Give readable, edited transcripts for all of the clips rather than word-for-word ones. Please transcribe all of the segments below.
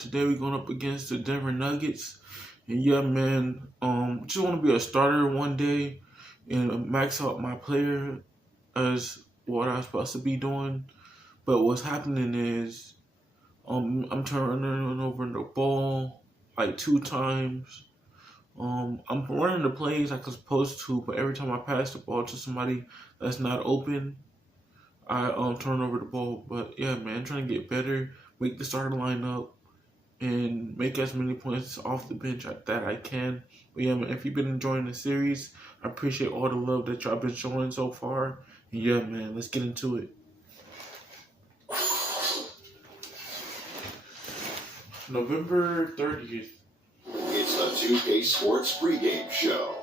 Today we're going up against the Denver Nuggets. And yeah, man, just want to be a starter one day and max out my player as what I'm supposed to be doing. But what's happening is I'm turning over the ball like 2 times. I'm running the plays like I'm supposed to, but every time I pass the ball to somebody that's not open, I turn over the ball. But yeah, man, trying to get better, make the starting lineup, and make as many points off the bench that I can. But yeah, man, if you've been enjoying the series, I appreciate all the love that y'all been showing so far. And yeah, man, let's get into it. November 30th. It's the 2K Sports pregame show.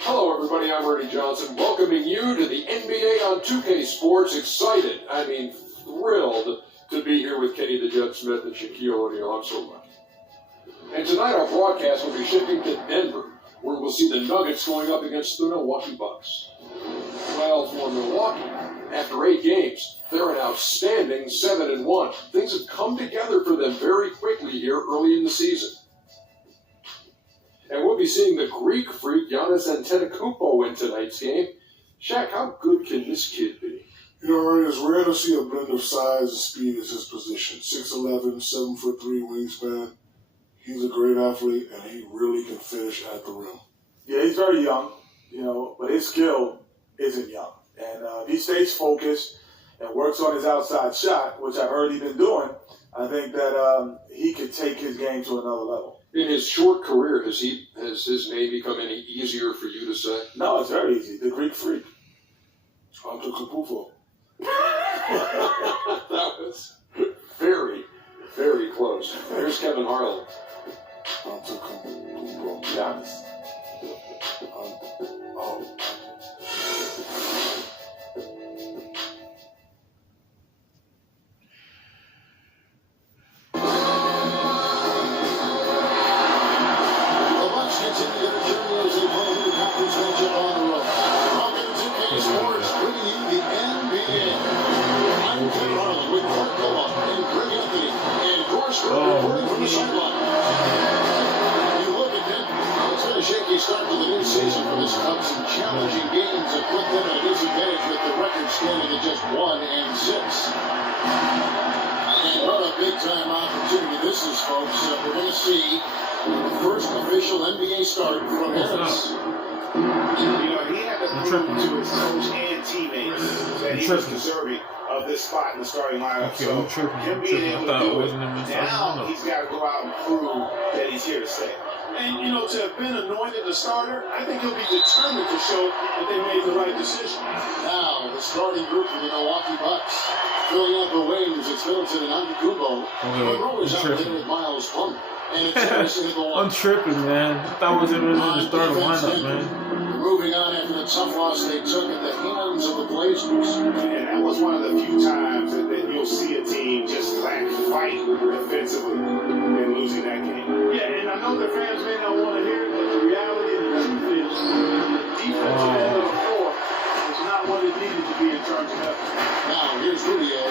Hello, everybody. I'm Ernie Johnson, welcoming you to the NBA on 2K Sports. Excited, thrilled to be here with Kenny the Jet Smith and Shaquille O'Neal. I'm so lucky. And tonight our broadcast will be shifting to Denver, where we'll see the Nuggets going up against the Milwaukee Bucks. Well, for Milwaukee, after 8 games, they're an outstanding 7-1. Things have come together for them very quickly here early in the season. And we'll be seeing the Greek freak Giannis Antetokounmpo in tonight's game. Shaq, how good can this kid be? You know, Ernie, it's rare to see a blend of size and speed as his position. 6'11", 7'3" wingspan. He's a great athlete, and he really can finish at the rim. Yeah, he's very young, but his skill isn't young. And if he stays focused and works on his outside shot, which I've heard he's been doing, I think that he could take his game to another level. In his short career, has his name become any easier for you to say? No, it's very easy. The Greek freak. Antetokounmpo. That was very, very close. There's Kevin Harlan. Antetokounmpo. Giannis. Start to the new season for this Cubs. Some challenging games have put them at a disadvantage with the record standing at just 1-6. And what a big-time opportunity this is, folks. We're going to see the first official NBA start from Harris. He had to prove to his coach and teammates that he was deserving of this spot in the starting lineup. So him being able to do it, now he's got to go out and prove that he's here to stay. And, to have been anointed the starter, I think he'll be determined to show that they made the right decision. Now, the starting group for the Milwaukee Bucks. Filling out the wings, it's Middleton and Antetokounmpo. Monroe is out there with Miles Plummer. And it's Harrison at the one. I'm tripping, man. I thought it was in the starting lineup, man. Moving on after the tough loss they took at the hands of the Blazers. And that was one of the few times that you'll see a team just lack fight defensively in losing that game. Yeah, and I know the fans may not want to hear it, but the reality of the truth is the defensive end of the floor is not what it needed to be in terms of effort. Now, here's Rubio.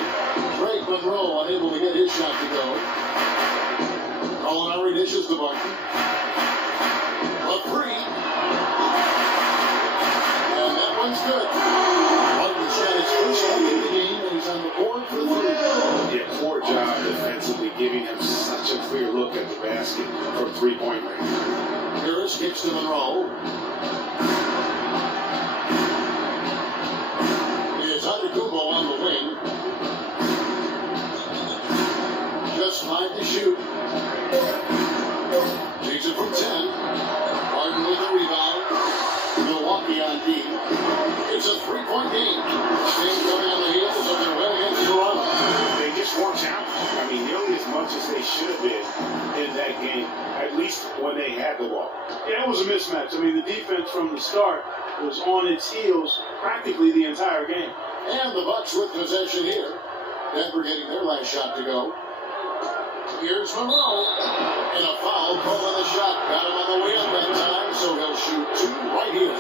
Drake Monroe unable to get his shot to go. Molinari dishes to Barton. Laprie. And that one's good. Barton's got his first shot in the game, and he's on the board for 3. Yeah, poor job defensively, giving him such a clear look at the basket from three-point range. Harris kicks to Monroe. Here's Antetokounmpo on the wing. Just 5 to shoot. Takes it from 10. Harden with the rebound. Milwaukee on D. It's a 3-point game. Things coming on the heels of their win against Toronto. They just weren't challenged. Nearly as much as they should have been in that game, at least when they had the ball. Yeah, it was a mismatch. The defense from the start was on its heels practically the entire game. And the Bucks with possession here. Denver getting their last shot to go. Here's Monroe. And a foul called on the shot. Got him on the way up that time, so he'll shoot 2 right here.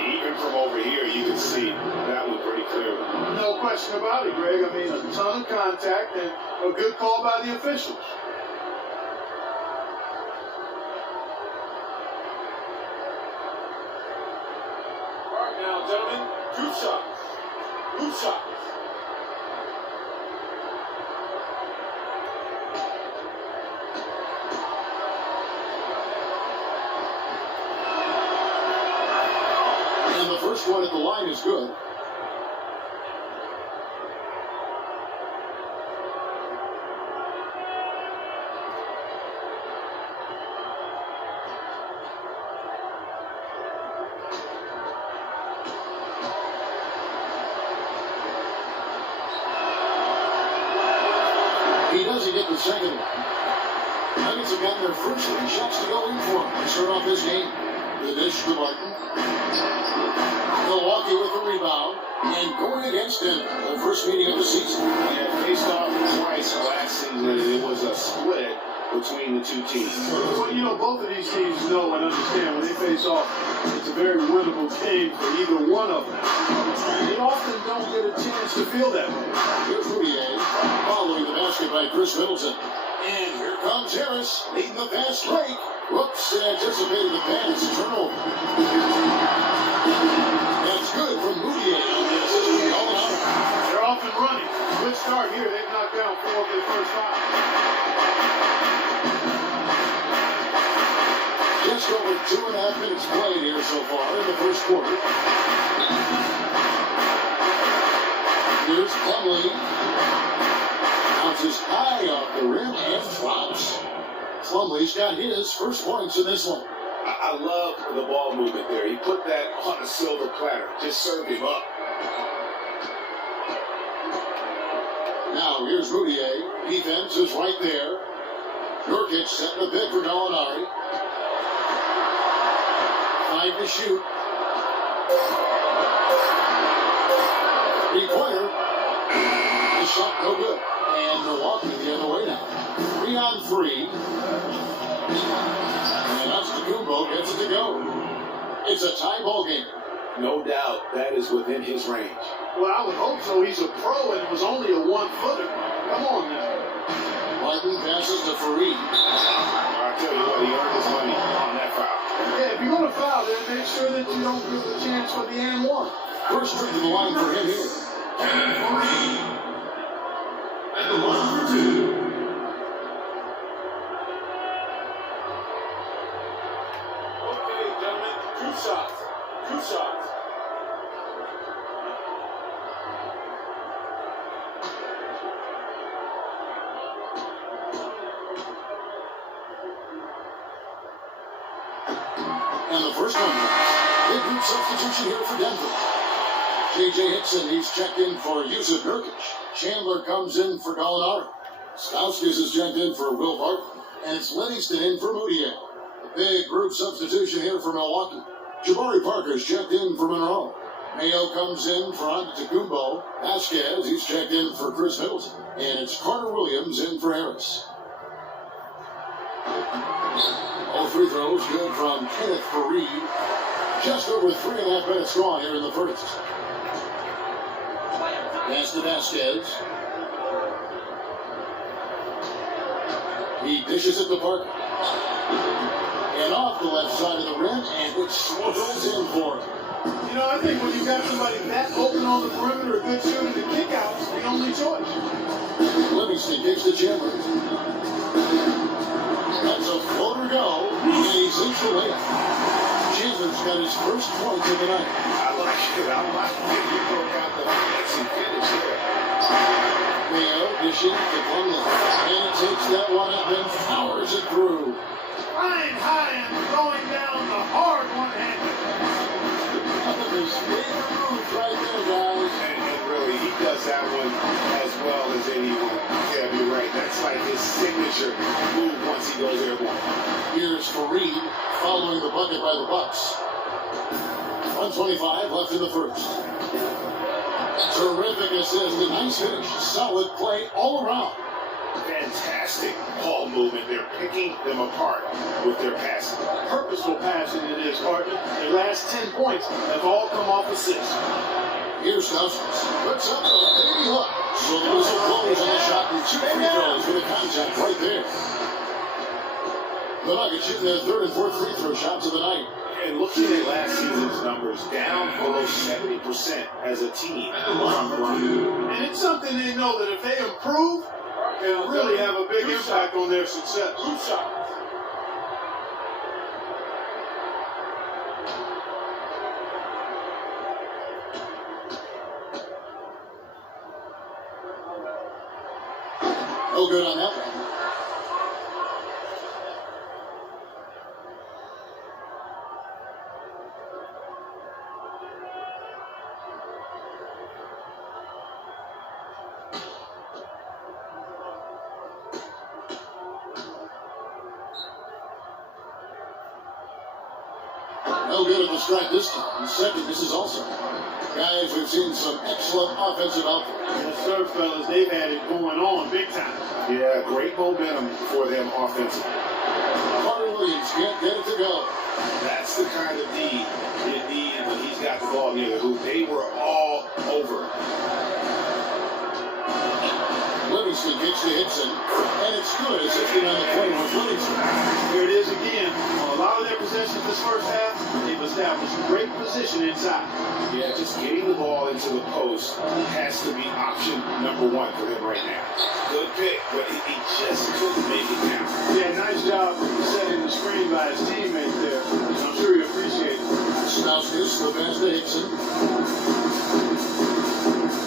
Even from over here, you can see that one pretty clearly. No question about it, Greg. I mean, a ton of contact and a good call by the officials. All right, now, gentlemen, 2 shots. 2 shots. And the first one at the line is good. He doesn't get the second one. Nuggets have gotten their first 3 shots to go in for him to start off this game. The dish to Martin. Milwaukee with the rebound. And going against Denver, the first meeting of the season. Yeah, faced off twice last season, and it was a split between the 2 teams. Well, you know, both of these teams know and understand when they face off, it's a very winnable game for either one of them. They often don't get a chance to feel that way. Here's Rudier, following the basket by Chris Middleton. And here comes Harris, leading the fast break. Whoops, anticipated the pass, turnover. That's good from Rudier on the assist. They're off and running. Good start here. They've knocked down 4 of their first 5. Just over 2.5 minutes played here so far in the first quarter. Here's Plumlee. Bounces high off the rim and drops. Plumlee's got his first points in this one. I love the ball movement there. He put that on a silver platter. Just served him up. Now here's Rudier. Defense is right there. Nurkic setting the pick for Gallinari. 5 to shoot. 3-pointer. The shot no good. And Milwaukee the other way now. 3 on 3. And Antetokounmpo gets it to go. It's a tie ball game. No doubt that is within his range. Well, I would hope so. He's a pro and it was only a 1-footer. Come on now. Martin passes to Fareed. I tell you what, he earned his money on that foul. Yeah, if you're going to foul, then make sure that you don't give the chance for the and 1. First trip to the line for him here. And Fareed at the line for 2. Okay, gentlemen, 2 shots. 2 shots. And the first one, big group substitution here for Denver. J.J. Hickson, he's checked in for Yusuf Nurkic. Chandler comes in for Gallinari. Stauskas is checked in for Will Barton. And it's Livingston in for Moutier. A big group substitution here for Milwaukee. Jabari Parker's checked in for Monroe. Mayo comes in for Antetokounmpo. Vasquez, he's checked in for Chris Middleton. And it's Carter Williams in for Harris. All free throws good from Kenneth Fareed. Just over 3.5 minutes gone here in the first. Pass to Vasquez. He dishes it to Parker. And off the left side of the rim, and it swirls in for him. You know, I think when you've got somebody that open on the perimeter, a good shooter, the kick out's the only choice. Livingston kicks to Chandler. That's a floater go, and he's into the layup. Chandler's got his first point of the night. I like it. I like it. He broke out the fancy finish there. Mayo dishing to Plumlee. And it takes that one up and powers it through. Flying high and going down the hard one-handed. His favorite move right there, guys. And really, he does that one as well as anyone. Yeah, you're right. That's like his signature move once he goes airborne. Here's Fareed following the bucket by the Bucks. 1:25 left in the first. Terrific assist, a nice finish, solid play all around. Fantastic ball movement. They're picking them apart with their passing. Purposeful passing it is, partner. Their last 10 points have all come off assists. Here's Cousins. Puts up a baby hook. So the whistle blows on the shot and 2 free throws with a contact right there. The Nuggets shooting their third and fourth free throw shots of the night. And looking at last season's numbers, down below 70% as a team from the line. And it's something they know that if they improve, it'll really have a big impact on their success. No good on that one. No good at the strike this time. Second, this is also. Guys, we've seen some excellent offensive output. Yes, sir, fellas. They've had it going on big time. Yeah, great momentum for them offensively. Carter Williams can't get it to go. That's the kind of D you need when he's got the ball near the hoop. They were all over. Livingston kicks to Hickson, and it's good. It's 15 on the plane with Livingston. Here it is again. On a lot of their possessions this first half, they've established great position inside. Yeah, just getting the ball into the post has to be option number one for him right now. Good pick, but he just couldn't make it count. Yeah, nice job setting the screen by his teammate there. I'm sure he appreciates it. Stauskas, the pass to Hickson.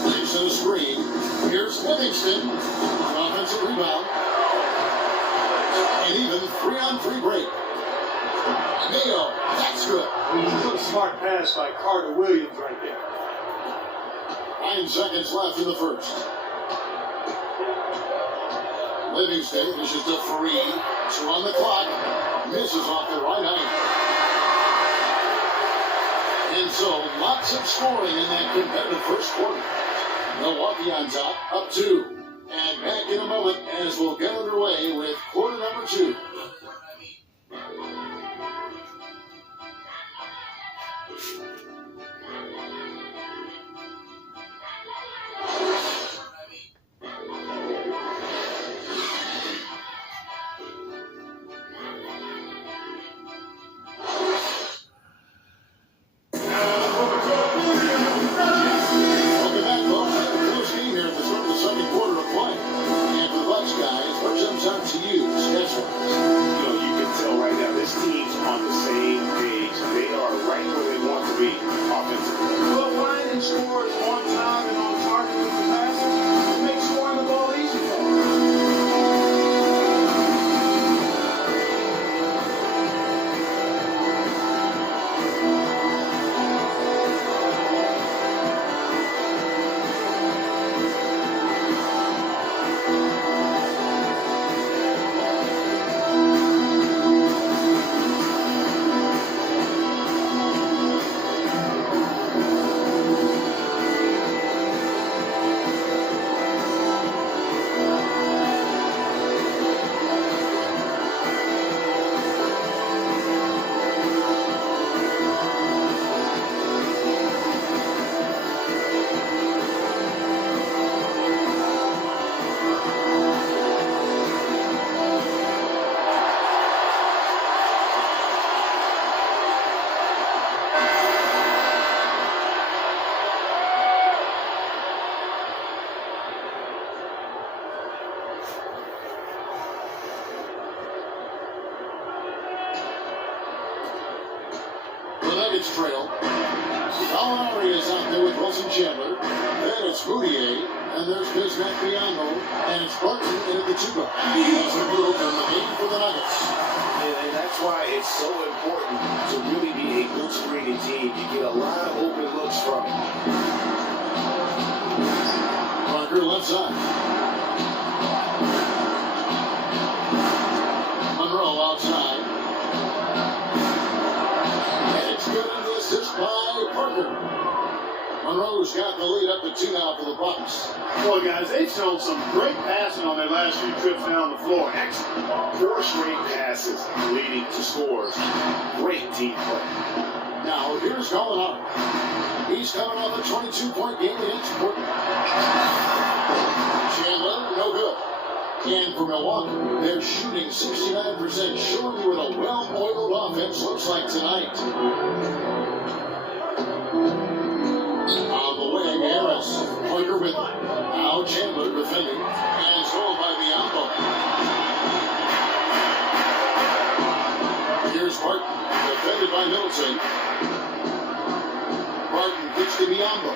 Hickson a screen. Here's Livingston. An offensive rebound. And even 3-on-3 break. Mayo, that's good. What a smart pass by Carter Williams right there. 9 seconds left in the first. Livingston dishes to 3. 2 on the clock. Misses off the right eye. And so, lots of scoring in that competitive first quarter. Milwaukee on top, up 2. And back in a moment as we'll get underway with quarter number 2. Trail. Gallinari is out there with Wilson Chandler. Then it's Moutier, and there's Bismack Biyombo, and it's Barton in at the 2 guard. That's a move in the game for the Nuggets. And that's why it's so important to really be a good screening team. You get a lot of open looks from it. Parker left side. Monroe outside. And it's good in the assist by Parker. Monroe's got the lead up to 2 now for the Bucks. Boy, guys, they've shown some great passing on their last few trips down the floor. Excellent. 4 straight passes leading to scores. Great team play. Now, here's Gallinari. He's coming off a 22-point game against Portland. Chandler, no good. And for Milwaukee, they're shooting 69%, showing you what a well-oiled offense looks like tonight. On the wing, Harris. Pointer with him. Now Chandler defending. And stolen by Biombo. Here's Martin. Defended by Middleton. Martin kicks to Biombo.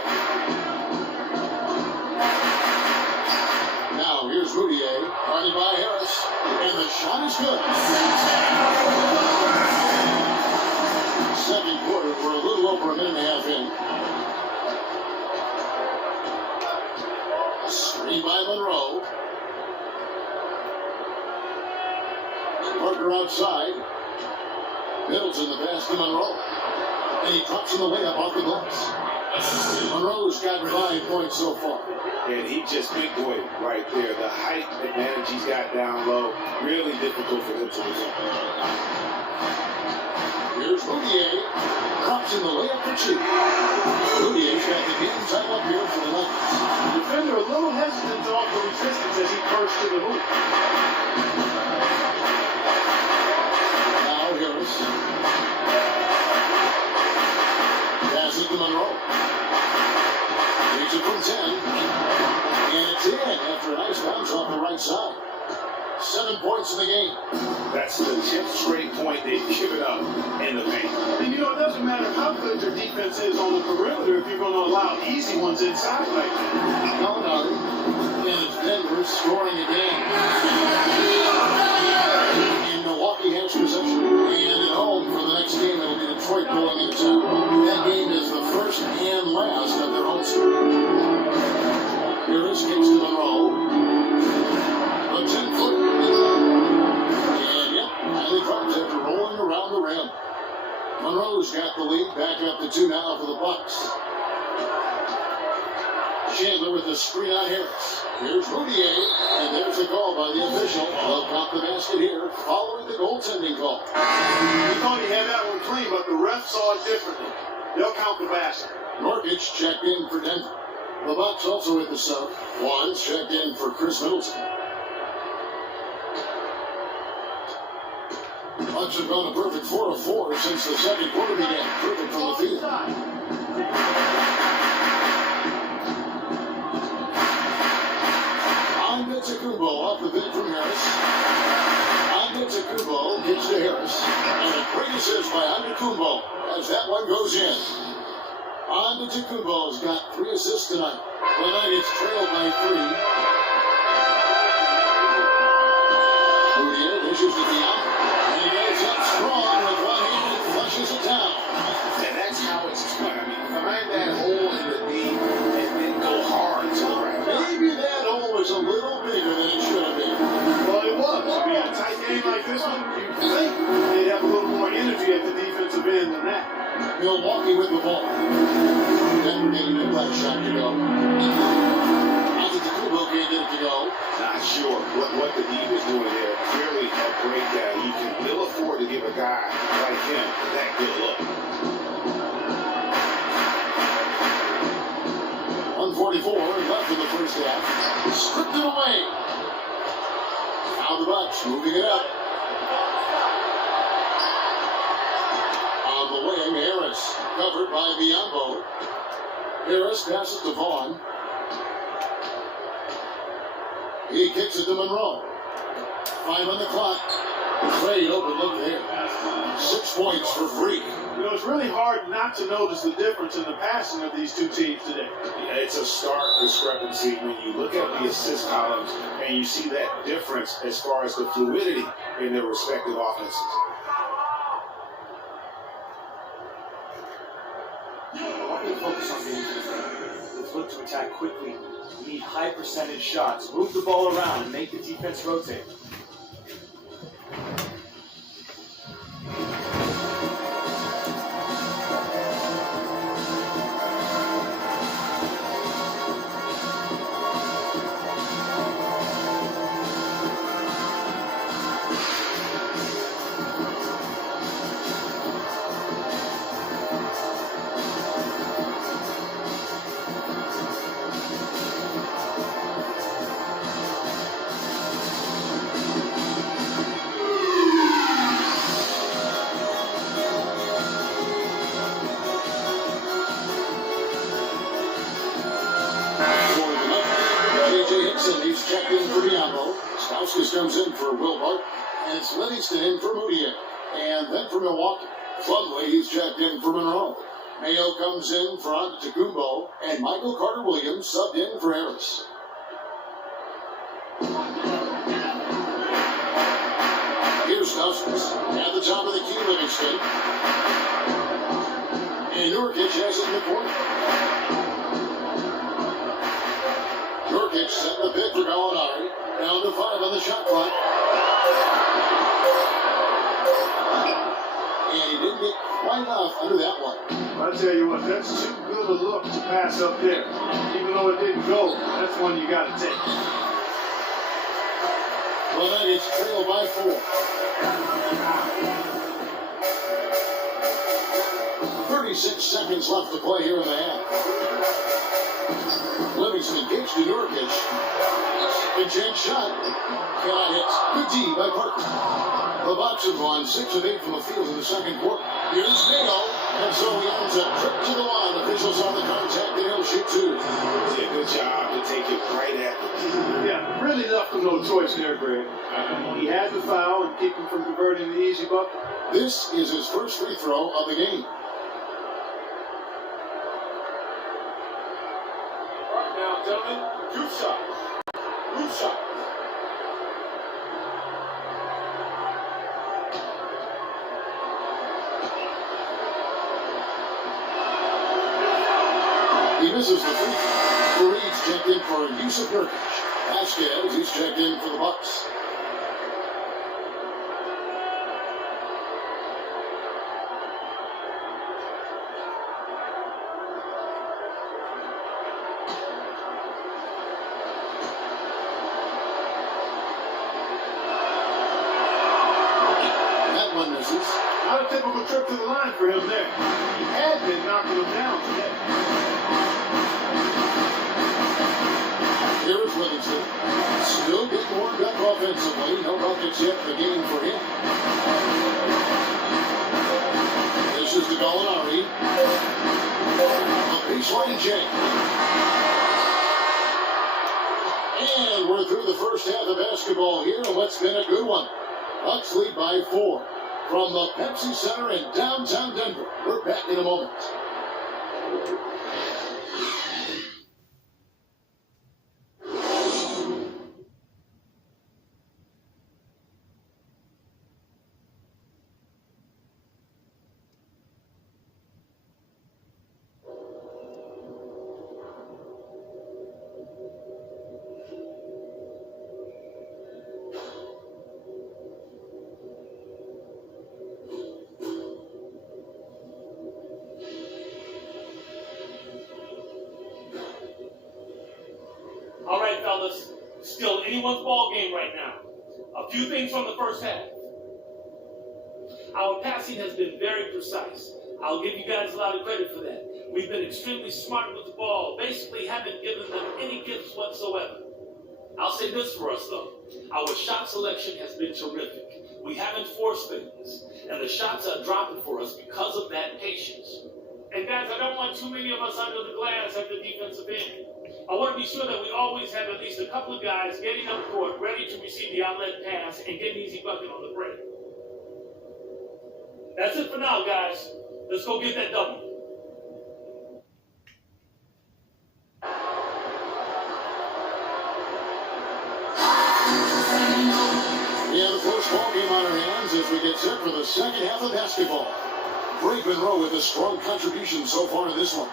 Now here's Roudier. Running by Harris. And the shot is good. Second quarter, we're a little over a minute and a half in. Screen by Monroe. Parker outside. Middleton the pass to Monroe. And he drops him away up off the glass. Monroe's got 5 points so far. And he just big boy right there. The height advantage he's got down low. Really difficult for him to defend. Here's Roudier. Drops in the layup for 2. Roudier's got the game tied up here for the Nuggets. The defender a little hesitant to offer resistance as he burst to the hoop. Now Harris. Pass it to Monroe. Takes it from 10. And it's in after a nice bounce off the right side. 7 points in the game. That's the 10th straight point they've given up in the paint. And you know, it doesn't matter how good your defense is on the perimeter if you're going to allow easy ones inside like that. Gallinari. And it's Denver scoring again. And Milwaukee has possession. And at home for the next game, it'll be Detroit going into town. That game is the first and last of their home series. Here is kicks to Monroe. A 10-footer. And yep, highly drops after rolling around the rim. Monroe's got the lead, back up to 2 now for the Bucks. Chandler with the screen on Harris. Here's Roudier, and there's a call by the official. They'll count the basket here, following the goaltending call. He thought he had that one clean, but the ref saw it differently. They'll count the basket. Norkic checked in for Denver. The Bucks also with the sub. Wands checked in for Chris Middleton. Bucks have gone a perfect 4 of 4 since the second quarter began. Perfect from the field. Antetokounmpo off the bench from Harris. Antetokounmpo gets to Harris. And a great assist by Antetokounmpo as that one goes in. Antetokounmpo's got 3 assists tonight. The Nuggets trail by 3. Roudier dishes to Biombo. And he goes up strong with one hand and flushes it down. And that's how it's done. I mean, find that hole in the D and then go hard to the right. Maybe that hole was a little bigger than it should have been. Well, it was. I mean, a tight game like this one, you think they'd have a little more energy at the defensive end than that. Milwaukee with the ball. Denver getting their last shot to go. Antetokounmpo can't get it to go. Not sure what the deep is doing there. Clearly a great guy. You can ill afford to give a guy like him that good look. 1:44 left in the first half. Stripped it away. Now the Bucks moving it up. On the wing, Harris covered by Biombo. Harris passes to Vaughn. He kicks it to Monroe. 5 on the clock. Great open look there. 6 points for free. You know, it's really hard not to notice the difference in the passing of these two teams today. Yeah, it's a stark discrepancy when you look at the assist columns and you see that difference as far as the fluidity in their respective offenses. Focus on getting to the front. Let's look to attack quickly. We need high percentage shots. Move the ball around and make the defense rotate. and he's checked in for Bianco. Stauskas comes in for Wilbart, and it's Livingston in for Moutier. And then for Milwaukee, Plumlee, he's checked in for Monroe. Mayo comes in for Antetokounmpo, and Michael Carter-Williams subbed in for Harris. Here's Stauskas at the top of the key, Livingston. And Nurkic has it in the corner. Nurkic set the pick for Gallinari. Down to 5 on the shot clock. And he didn't get quite enough under that one. I tell you what, that's too good a look to pass up there. Even though it didn't go, that's one you got to take. Well, that is trailed by 4. 36 seconds left to play here in the half. Livingston gives to Nurkic. Big chance shot. Cannot hit. Good D by Parker. The Bucks have gone 6 of 8 from the field in the second quarter. Here's Mayo. And so he ends a trip to the line. Officials on the contact, and he'll shoot 2. Did a good job to take it right at him. Yeah, really left him no choice there, Greg. He had the foul and keep him from converting the easy bucket. This is his first free throw of the game. All right, now, gentlemen, group shot. Group shot. He misses the free throw. Fareed's checked in for Yusuf Nurkic. Vasquez, he's checked in for the Bucks. That one misses. Not a typical trip to the line for him there. He had been knocking him down today. Here is Livingston. Still getting warmed up offensively. No buckets yet in the game for him. This is the Gallinari. A baseline jam. And we're through the first half of basketball here, and what's been a good one. Bucks lead by 4 from the Pepsi Center in downtown Denver. We're back in a moment. All right, fellas, still anyone's ball game right now. A few things from the first half. Our passing has been very precise. I'll give you guys a lot of credit for that. We've been extremely smart with the ball, basically haven't given them any gifts whatsoever. I'll say this for us, though. Our shot selection has been terrific. We haven't forced things, and the shots are dropping for us because of that patience. And guys, I don't want too many of us under the glass at the defensive end. I want to be sure that we always have at least a couple of guys getting up court, ready to receive the outlet pass and get an easy bucket on the break. That's it for now, guys. Let's go get that double. We have a close ball game on our hands as we get set for the second half of basketball. Greg Monroe with a strong contribution so far in this one.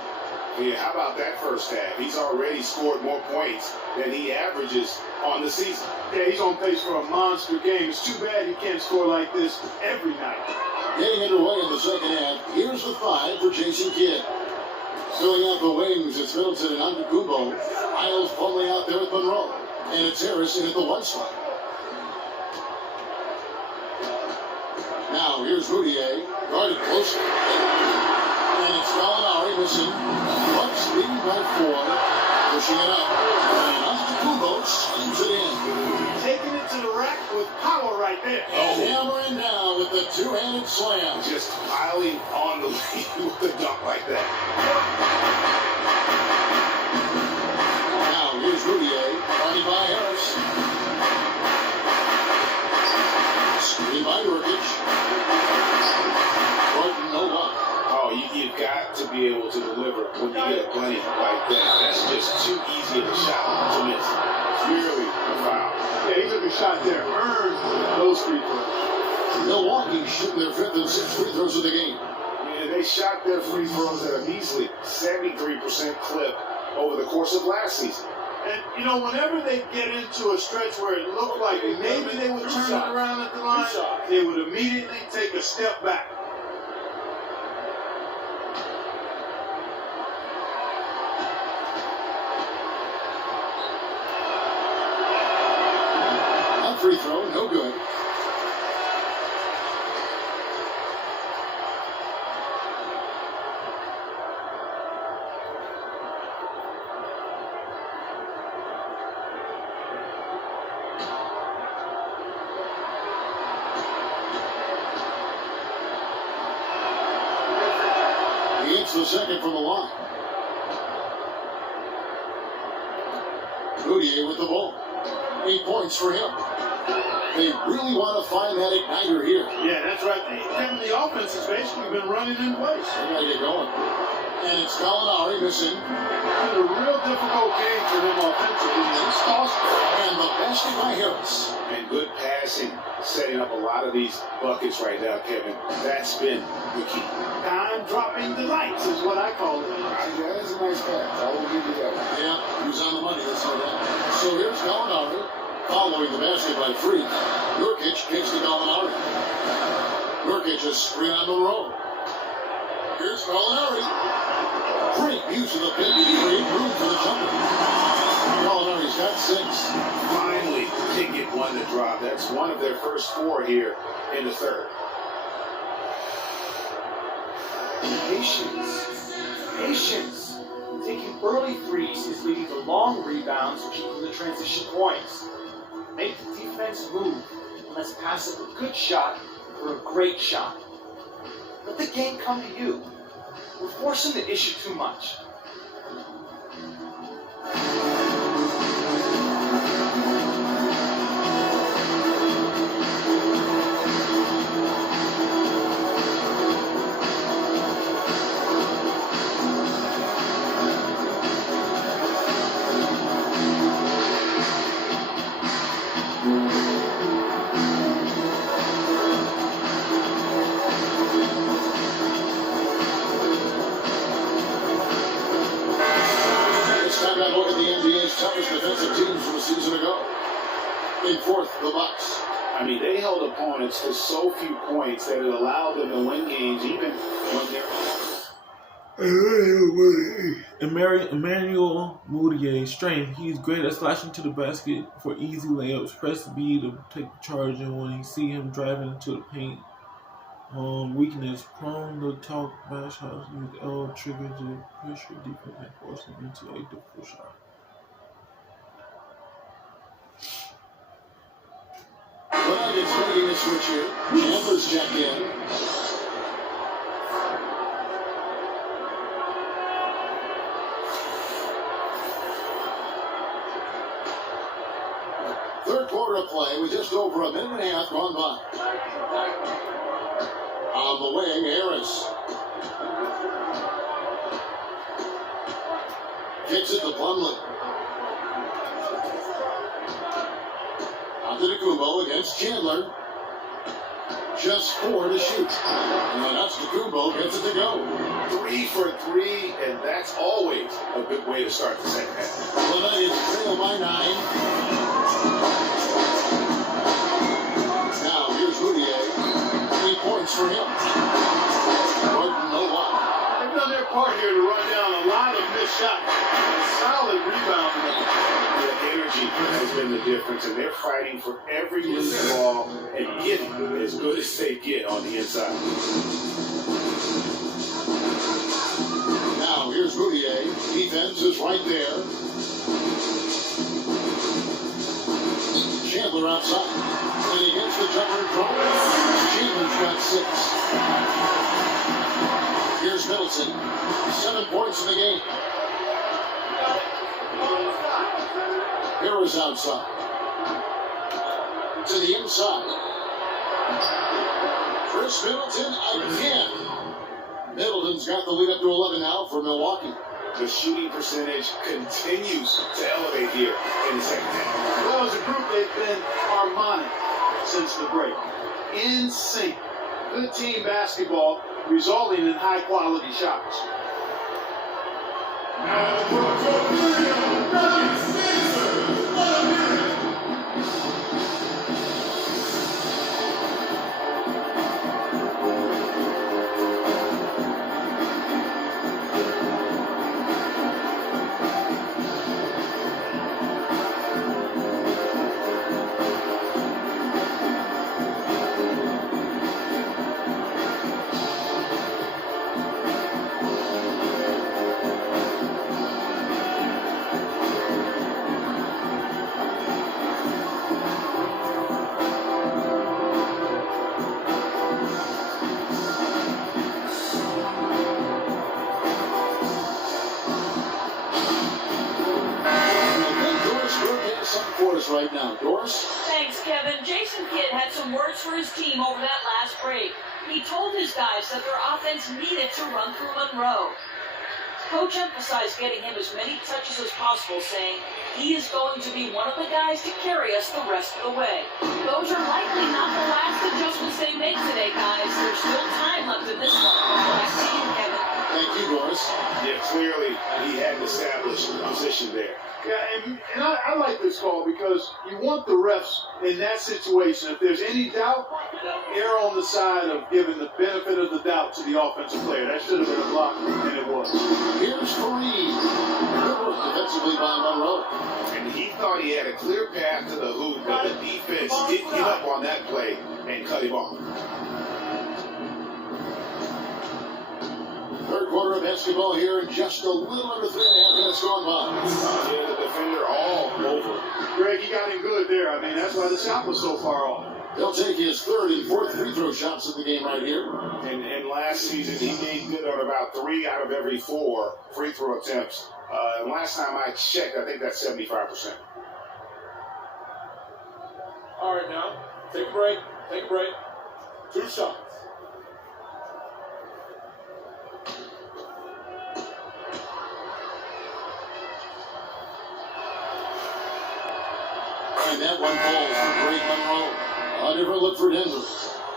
Yeah, how about that first half? He's already scored more points than he averages on the season. Yeah, he's on pace for a monster game. It's too bad he can't score like this every night. Getting underway in the second half, here's the 5 for Jason Kidd. Filling out the wings, it's Middleton and Antetokounmpo. Isles Plumlee out there with Monroe. And it's Harris in at the 1 spot. Now, here's Moutier, guarded closely. And it's Gallinari missing. Bucks leading by 4. Pushing it up. And Antetokounmpo slams it in. Taking it to the rack with power right there. And hammering down with the two-handed slam. Just piling on the lead with the dunk like that. Now, here's Moutier, guarded by be able to deliver when you get a bunny like that. That's just too easy of a shot to miss. Clearly a foul. Yeah, he took a shot there. Earned those free throws. Milwaukee shooting their 5th and 6th free throws of the game. Yeah, they shot their free throws at a measly 73% clip over the course of last season. And, you know, whenever they get into a stretch where it looked like maybe they would turn it around at the line, they would immediately take a step back. That free throw, no good. The second from the line. Moutier with the ball. 8 points for him. They really want to find that igniter here. Yeah, that's right. Kevin, the offense has basically been running in place. They got to get going. And it's Gallinari missing. It's been a real difficult game for them offensively. It's costly. And the basket by Harris. And good passing, setting up a lot of these buckets right now, Kevin. That's been the key. Time-dropping delights is what I call it. Yeah, that's a nice pass. I will give you that. Yeah, he was on the money, let's say that. So here's Gallinari following the basket by Free. Nurkic kicks to Gallinari. Nurkic is screen on the road. Here's Gallinari. Free using the big three, room for the jumper. Gallinari's got 6. Finally, ticket one to drop. That's one of their first 4 here in the third. Patience. Taking early threes is leading to long rebounds, which equal the transition points. Make the defense move, and let's pass up a good shot for a great shot. Let the game come to you. We're forcing the issue too much. Toughest defensive teams from a season ago. In 4th, the Bucks. I mean, they held opponents to so few points that it allowed them to win games even when they're... Emmanuel Moutier, strength. He's great at slashing to the basket for easy layups. Press B to take the charge, and when you see him driving into the paint. Weakness, prone to talk, bash house, use L trigger to push your defense and force him into a difficult shot. Well, it's making a switch here. Chandler's checked in. Third quarter of play with just over a minute and a half gone by. On the wing, Harris. Kicks it to Plumlee. Antetokounmpo against Chandler. Just 4 to shoot. And that's Antetokounmpo gets it to go. 3 for 3, and that's always a good way to start the second half. The Nuggets trail by 9. Now here's Moutier. 3 points for him. Gordon, no luck. They've done their part here to run down a lot of missed shots. Solid rebound. The energy has been the difference, and they're fighting for every loose ball and getting as good as they get on the inside. Now here's Moutier. Defense is right there. Chandler outside. And he gets the jumper in front. Chandler's got 6. Here's Middleton. 7 points in the game. Harris outside. To the inside. Chris Middleton again. Middleton's got the lead up to 11 now for Milwaukee. The shooting percentage continues to elevate here in the second half. Well, as a group, they've been harmonic since the break. In sync. Good team basketball resulting in high-quality shots. Right now, Doris? Thanks, Kevin. Jason Kidd had some words for his team over that last break. He told his guys that their offense needed to run through Monroe. Coach emphasized getting him as many touches as possible, saying he is going to be one of the guys to carry us the rest of the way. Those are likely not the last adjustments they make today, guys. There's still time left in this one. Back to you, Kevin. Thank you, Doris. Yeah, clearly he had an established position there. Yeah, and I like this call because you want the refs in that situation. If there's any doubt, err on the side of giving the benefit of the doubt to the offensive player. That should have been a block, and it was. Here's Fareed. Good work defensively by Monroe. And he thought he had a clear path to the hoop, but the defense didn't get up on that play and cut him off. Third quarter of basketball here in just a little under 3.5 minutes gone by. Yeah, the defender all over. Greg, he got him good there. I mean, that's why the shot was so far off. He'll take his third and fourth free throw shots in the game right here. And last season, he made good on about 3 out of every 4 free throw attempts. And last time I checked, I think that's 75%. All right, now, take a break. 2 shots. And that one falls for Greg Monroe. A different look for Denver.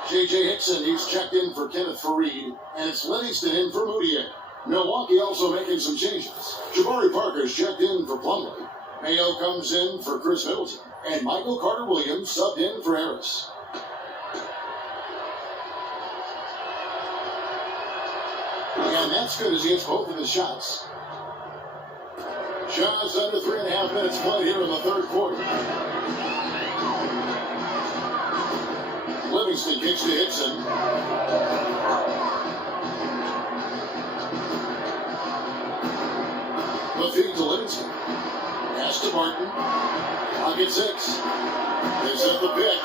J.J. Hickson, he's checked in for Kenneth Fareed, and it's Livingston in for Moutier. Milwaukee also making some changes. Jabari Parker's checked in for Plumlee. Mayo comes in for Chris Middleton, and Michael Carter-Williams subbed in for Harris. And that's good as he hits both of his shots. Just under 3.5 minutes played here in the third quarter. Livingston kicks to Hickson. The feed to Livingston. Pass to Martin. Pocket 6. They set the pick.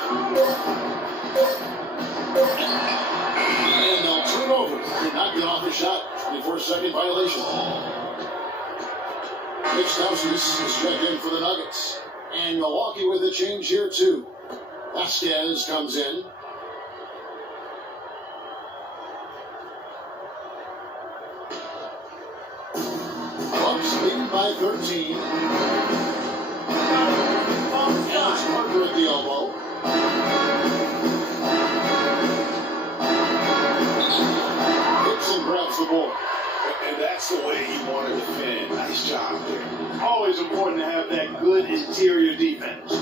And they'll turn over. Did not get off the shot. 24-second violation. Mitch Stauskas is checked in for the Nuggets. And Milwaukee with a change here, too. Vasquez comes in. Bucks lead by 13. And it's Parker at the elbow. Hickson grabs the board. And that's the way he wanted to defend. Nice job there. Always important to have that good interior defense.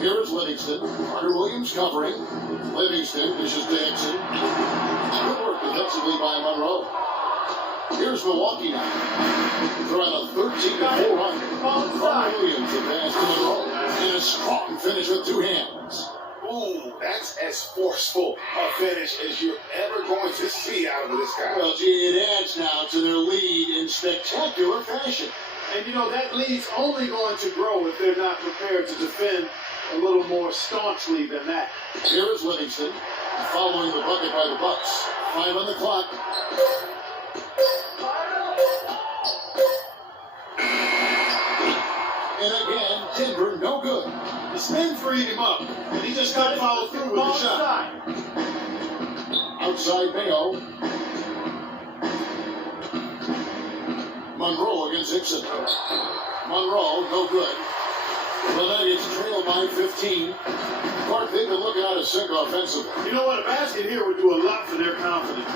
Here's Livingston. Carter-Williams covering. Livingston dishes to Hickson. Good work defensively by Monroe. Here's Milwaukee now. They're on a 13-4 run. Carter-Williams advanced to Monroe. And a strong finish with 2 hands. Ooh, that's as forceful a finish as you're ever going to see out of this guy. Well, gee, it adds now to their lead in spectacular fashion. And, you know, that lead's only going to grow if they're not prepared to defend a little more staunchly than that. Here is Livingston, following the bucket by the Bucks. 5 on the clock. And again, Denver no good. The spin freed him up, and he just couldn't follow through with the shot. outside Mayo. Monroe against Hickson. Monroe, no good. The Nuggets trail by 15. Clark, they've been looking at a sink offensively. You know what? A basket here would do a lot for their confidence.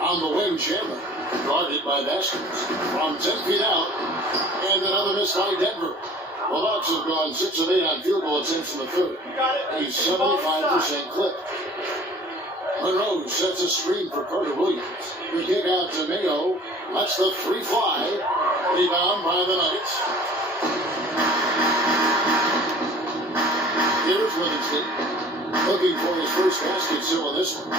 On the wing, Chandler. Guarded by Baskins. From 10 feet out. And another miss by Denver. The Bucks have gone 6 of 8 on field goal attempts in the third. A 75% clip. Monroe sets a screen for Carter Williams. The kick out to Mayo. Lets the three fly. Rebound by the Nuggets. Here's Livingston. Looking for his first basket still in this one.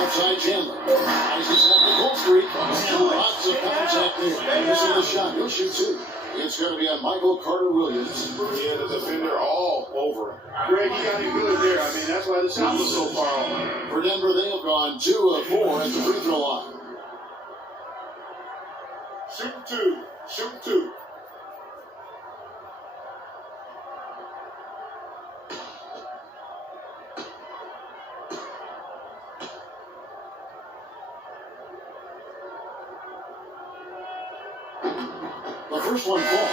Outside Chandler. Rises up the goal streak. And lots of contact there. Missing the shot. He'll shoot two. It's going to be a Michael Carter Williams. He had the defender all over him. Greg, he got him good there. I mean, that's why the shot was so far off. For Denver, they have gone 2 of 4 at the free throw line. Shoot two. Shoot two. The first one falls.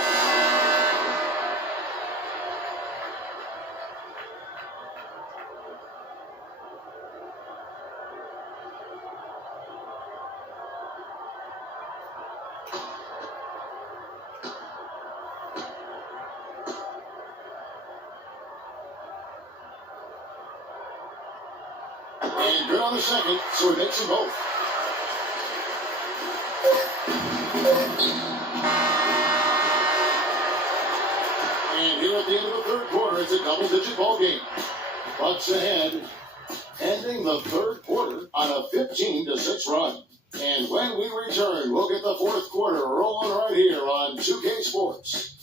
And good on the second, so he makes them both. And here at the end of the third quarter, it's a double-digit ball game. Bucks ahead, ending the third quarter on a 15-6 run. And when we return, we'll get the fourth quarter rolling right here on 2K Sports.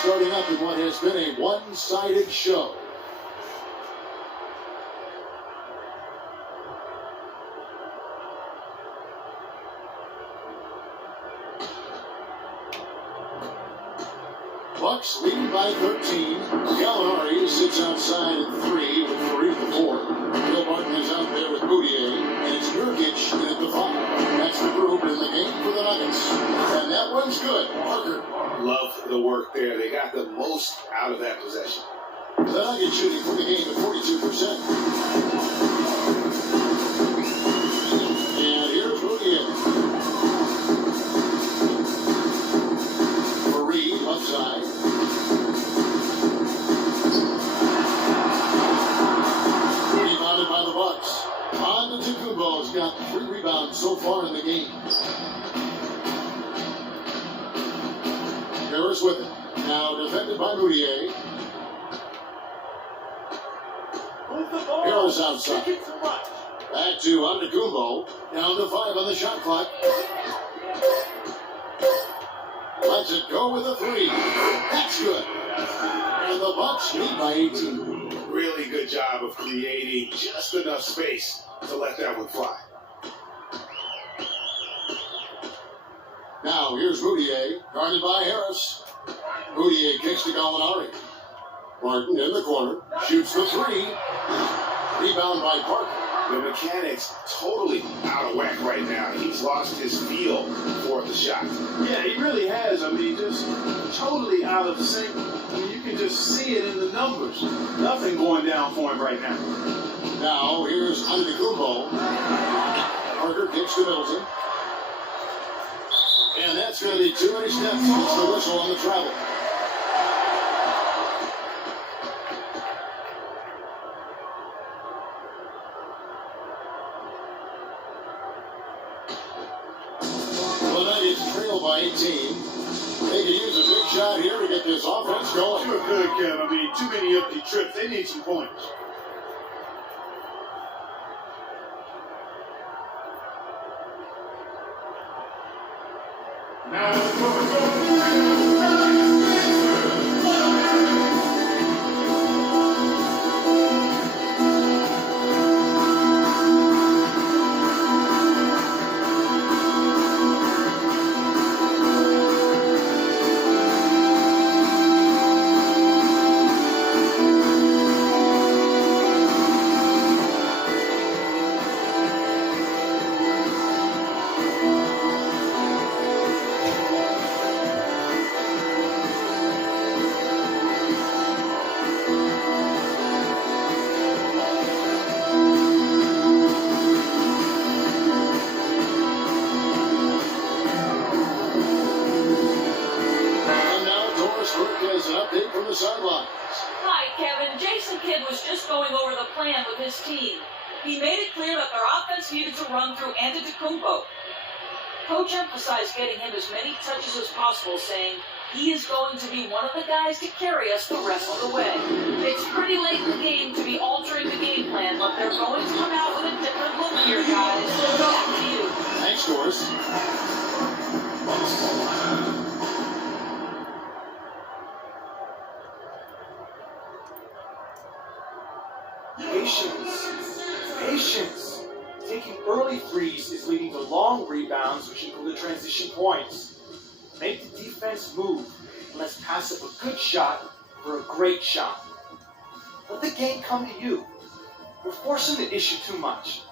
Starting up in what has been a one-sided show. Bucks leading by 13. Gallinari sits outside at 3 with 3 to 4. Bill Martin is out there with Moutier, and it's Nurkic in at the 5. That's the group in the game for the Nuggets. And that one's good. Parker. Love the work there. They got the most out of that possession. The Nuggets shooting for the game at 42%. And here's Moutier. Reed outside. Rebounded by the Bucks. On to Kubo has got 3 rebounds so far in the game. Harris with it. Now defended by Moutier. Harris outside. Back to Antetokounmpo. Down to 5 on the shot clock. Lets it go with a 3. That's good. And the Bucks lead by 18. Really good job of creating just enough space to let that one fly. Now here's Moutier, guarded by Harris. Moutier kicks to Gallinari. Martin in the corner, shoots the 3. Rebound by Parker. The mechanics totally out of whack right now. He's lost his feel for the shot. Yeah, he really has. I mean, just totally out of sync. I mean, you can just see it in the numbers. Nothing going down for him right now. Now here's Antetokounmpo. Parker kicks to Middleton. And that's going to be too many steps. It's the whistle on the travel. The Nuggets trail by 18. They can use a big shot here to get this offense going. Sure could, Kev. I mean, too many empty trips. They need some points. Hi, Kevin. Jason Kidd was just going over the plan with his team. He made it clear that their offense needed to run through Antetokounmpo. Coach emphasized getting him as many touches as possible, saying he is going to be one of the guys to carry us the rest of the way. It's pretty late in the game to be altering the game plan, but they're going to come out with a different look here, guys. Back to you. Thanks, Doris. Patience. Taking early threes is leading to long rebounds, which equal to transition points. Make the defense move, and let's pass up a good shot for a great shot. Let the game come to you. We're forcing the issue too much.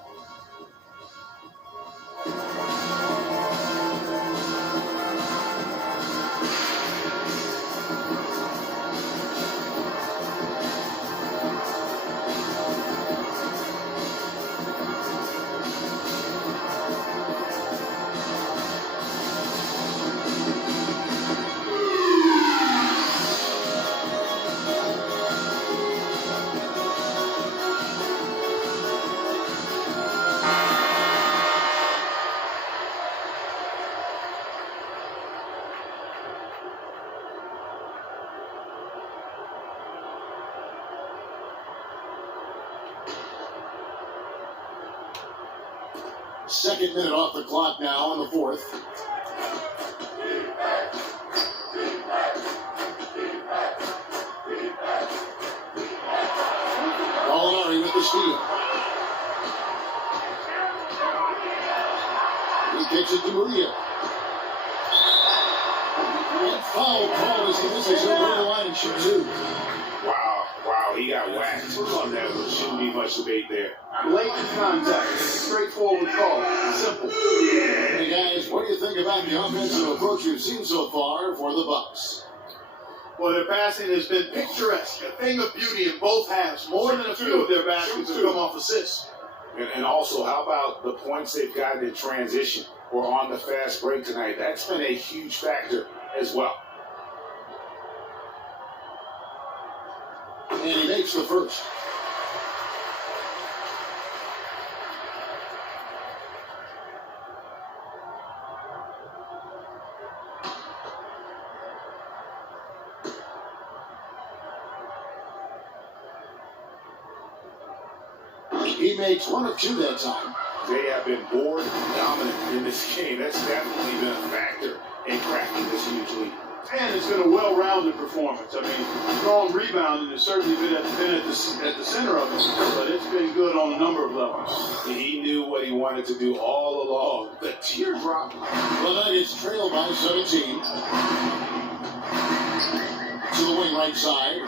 Second minute off the clock now in the fourth. Gallinari with the steal. He takes it to Murillo. And foul call as he misses over the line and shoots two. Wow, he got whacked on that one. Shouldn't be much debate there. Blatant contact. Straightforward call. Simple. Hey guys, what do you think about the offensive approach you've seen so far for the Bucks? Well, their passing has been picturesque, a thing of beauty in both halves. More than a few of their baskets have come off assists. And also, how about the points they've gotten in transition or on the fast break tonight? That's been a huge factor as well. And he makes the first. He makes one of two that time. They have been board dominant in this game. That's definitely been a factor in cracking this huge lead. And it's been a well-rounded performance. I mean, strong rebounding has certainly been at the center of it, but it's been good on a number of levels. He knew what he wanted to do all along. The teardrop. The Nuggets trail by 17. To the wing right side.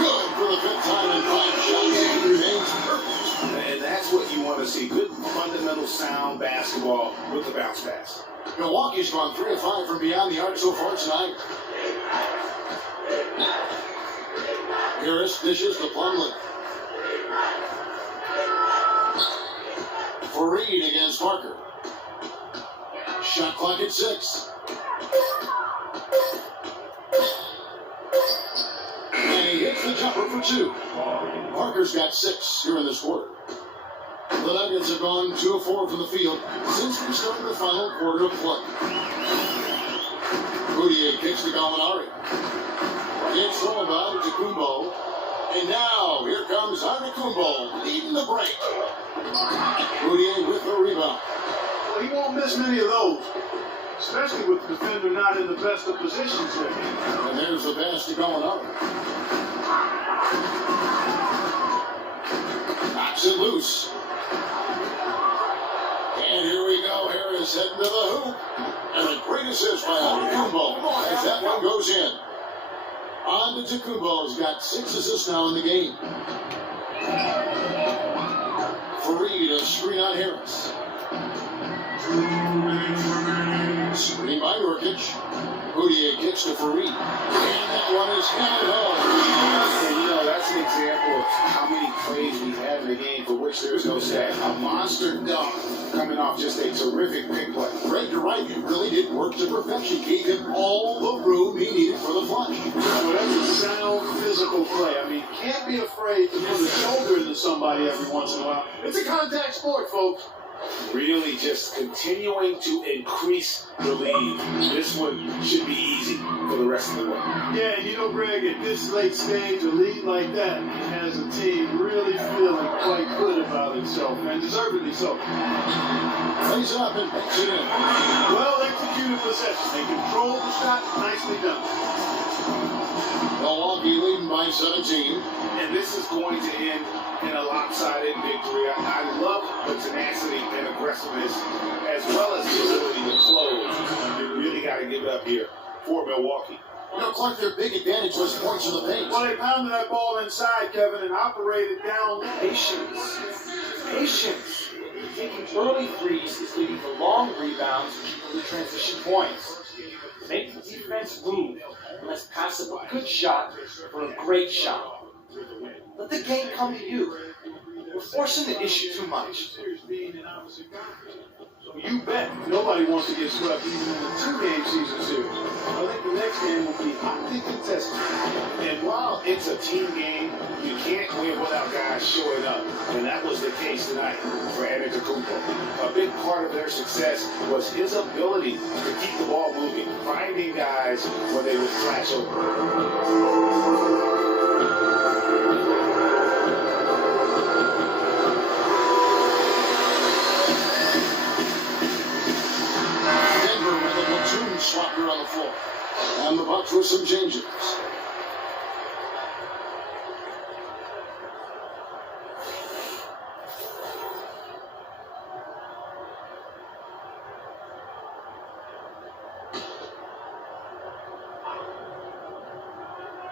Good for the fifth time in 5 shots. He remains perfect. And that's what you want to see. Good fundamental sound basketball with the bounce pass. Milwaukee's gone 3 of 5 from beyond the arc so far tonight. Harris dishes to Plumlee. For Reed against Parker. Shot clock at 6. And he hits the jumper for 2. Parker's got 6 here in this quarter. The Nuggets have gone 2 of 4 from the field since we started the final quarter of play. Rudier kicks to Gallinari. It's thrown by Antetokounmpo. And now, here comes Antetokounmpo leading the break. Rudier with the rebound. Well, he won't miss many of those. especially with the defender not in the best of positions there. And there's the basket going up. Knocks it loose. And here we go. Harris heading to the hoop. And a great assist by Antetokounmpo as that one goes in. Antetokounmpo's got 6 assists now in the game. Fareed, a screen on Harris. Screen by Nurkic. Boudier kicks to Fareed. And that one is handed off. And, you know, that's an example of how many plays we have in the game for which there is no stat. A monster dunk coming off just a terrific pick play. Greg, you're right. He really did work to perfection. Gave him all the room he needed for the flush. Well, that's a sound physical play. I mean, can't be afraid to put a shoulder into somebody every once in a while. It's a contact sport, folks. Really just continuing to increase the lead. This one should be easy for the rest of the way. Yeah, and you know, Greg, at this late stage, a lead like that has a team really feeling quite good about itself, and deservedly so. Plays up and banks it in. Well executed possession. They control the shot. Nicely done. Milwaukee leading by 17. And this is going to end in a lopsided victory. I love the tenacity and aggressiveness as well as the ability to close. You really got to give it up here for Milwaukee. You know, Clark, their big advantage was points in the paint. Well, they pounded that ball inside, Kevin, and operated down. Patience. Patience. Taking early threes is leading to long rebounds and keeping the transition points. Make the defense move, and let's pass up a good shot for a great shot. Let the game come to you. We're forcing the issue too much. You bet nobody wants to get swept even in a 2-game season series. I think the next game will be hotly contested. And while it's a team game, you can't win without guys showing up. And that was the case tonight for Antetokounmpo. A big part of their success was his ability to keep the ball moving, finding guys when they would flash over. Swapper on the floor. And the Bucks with some changes.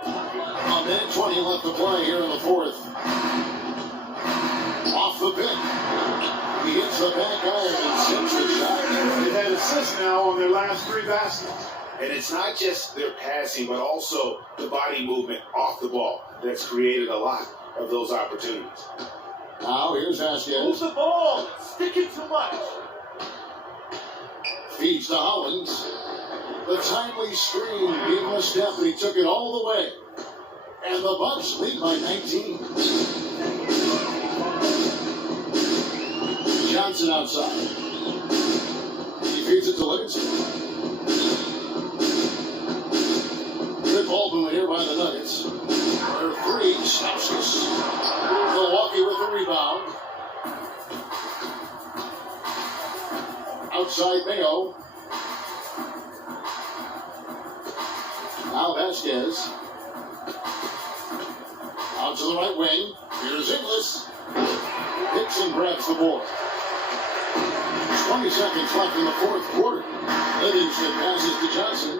A minute 20 left to play here in the fourth. Off the pick. He hits the back iron and sends the shot. They've had assists now on their last 3 baskets. And it's not just their passing, but also the body movement off the ball that's created a lot of those opportunities. Now here's Move Vasquez. the ball. Stick it too much. Feeds to Hollins. The timely screen gave him a step, and he took it all the way. And the Bucks lead by 19. Johnson outside. He feeds it to Livingston. Good ball movement here by the Nuggets. Their 3, Stauskas. Milwaukee with the rebound. Outside Mayo. Now Vasquez. Out to the right wing. Here's Inglis. Hits and grabs the board. 20 seconds left in the fourth quarter. Livingston passes to Johnson.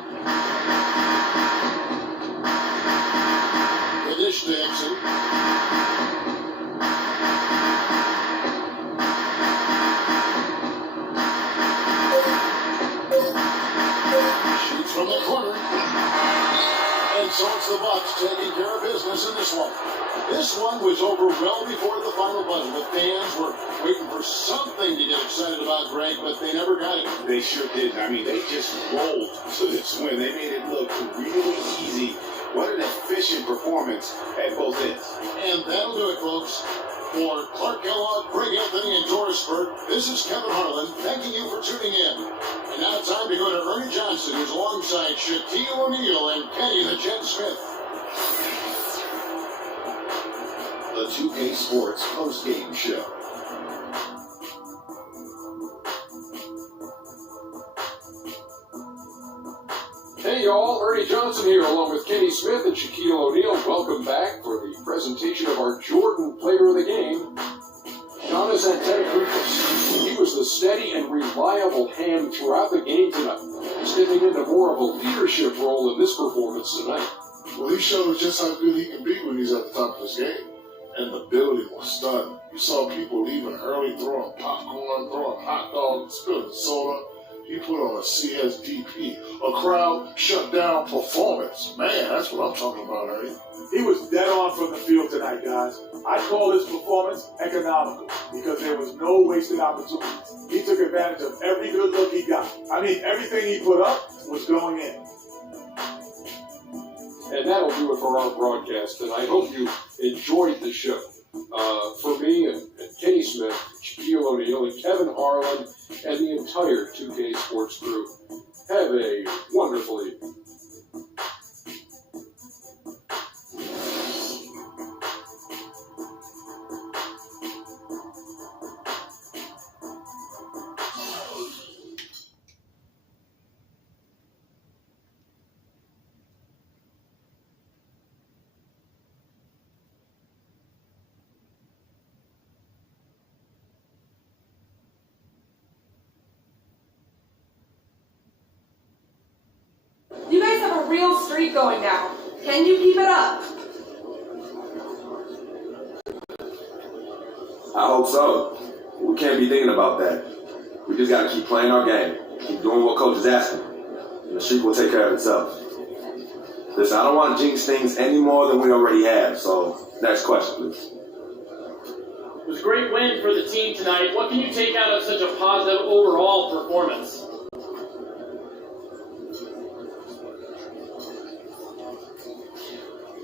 The dish to Exum. Shoots from the corner. And so it's the Bucks taking care of business in this one. This one was over well before the final buzzer. The fans were waiting for something to get excited about, Greg, but they never got it. They sure didn't. I mean, they just rolled to this win. They made it look really easy. What an efficient performance at both ends. And that'll do it, folks. For Clark Kellogg, Greg Anthony, and Doris Burke, this is Kevin Harlan thanking you for tuning in. And now it's time to go to Ernie Johnson, who's alongside Shaquille O'Neal and Kenny the Jet Smith. The 2K Sports post-game show. Hey y'all, Ernie Johnson here along with Kenny Smith and Shaquille O'Neal. Welcome back for the presentation of our Jordan Player of the Game, Giannis Antetokounmpo. He was the steady and reliable hand throughout the game tonight, stepping into more of a leadership role in this performance tonight. Well, he showed us just how good he can be when he's at the top of his game. And the building was stunning. You saw people leaving early, throwing popcorn, throwing hot dogs, spilling soda. He put on a CSDP, a crowd shut down performance. Man, that's what I'm talking about, Ernie. He was dead on from the field tonight, guys. I call his performance economical because there was no wasted opportunity. He took advantage of every good look he got. I mean, everything he put up was going in. And that'll do it for our broadcast tonight. I hope you enjoyed the show. For me and Kenny Smith, Shaquille O'Neal, and Kevin Harlan, and the entire 2K Sports crew, have a wonderful evening. You guys have a real streak going now. Can you keep it up? I hope so. We can't be thinking about that. We just got to keep playing our game, keep doing what coach is asking, and the streak will take care of itself. Listen, I don't want to jinx things any more than we already have, so next question, please. It was a great win for the team tonight. What can you take out of such a positive overall performance?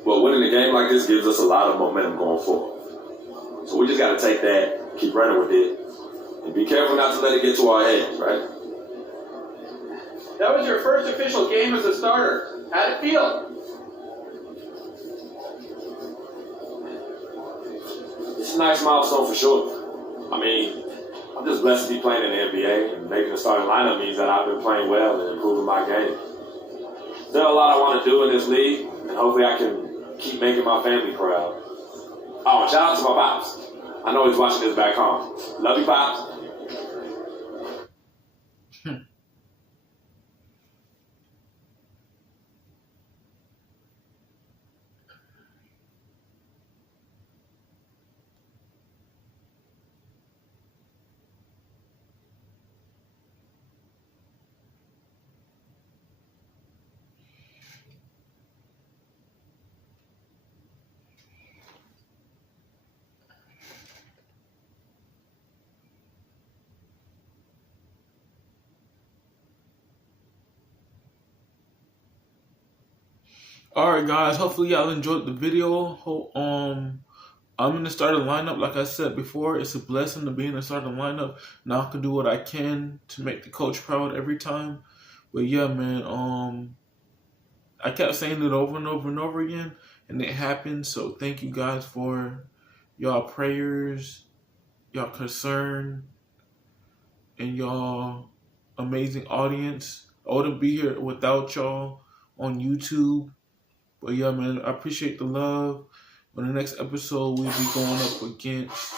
Well, winning a game like this gives us a lot of momentum going forward. So we just got to take that, keep running with it, and be careful not to let it get to our heads, right? That was your first official game as a starter. How'd it feel? It's a nice milestone for sure. I mean, I'm just blessed to be playing in the NBA, and making a starting lineup means that I've been playing well and improving my game. There's a lot I want to do in this league, and hopefully I can keep making my family proud. Oh, and shout out to my pops. I know he's watching this back home. Love you, pops. Alright guys, hopefully y'all enjoyed the video. I'm in the starting lineup. Like I said before, it's a blessing to be in the starting lineup. Now I can do what I can to make the coach proud every time. But yeah, man, I kept saying it over and over and over again, and it happened. So thank you guys for y'all prayers, y'all concern, and y'all amazing audience. I wouldn't be here without y'all on YouTube. But yeah, man, I appreciate the love. On the next episode, we'll be going up against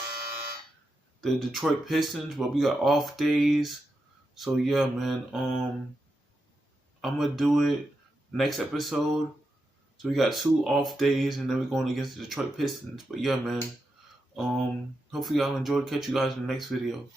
the Detroit Pistons, but we got off days. So yeah, man, I'm gonna do it next episode. So we got 2 off days, and then we're going against the Detroit Pistons. But yeah, man, hopefully y'all enjoyed. Catch you guys in the next video.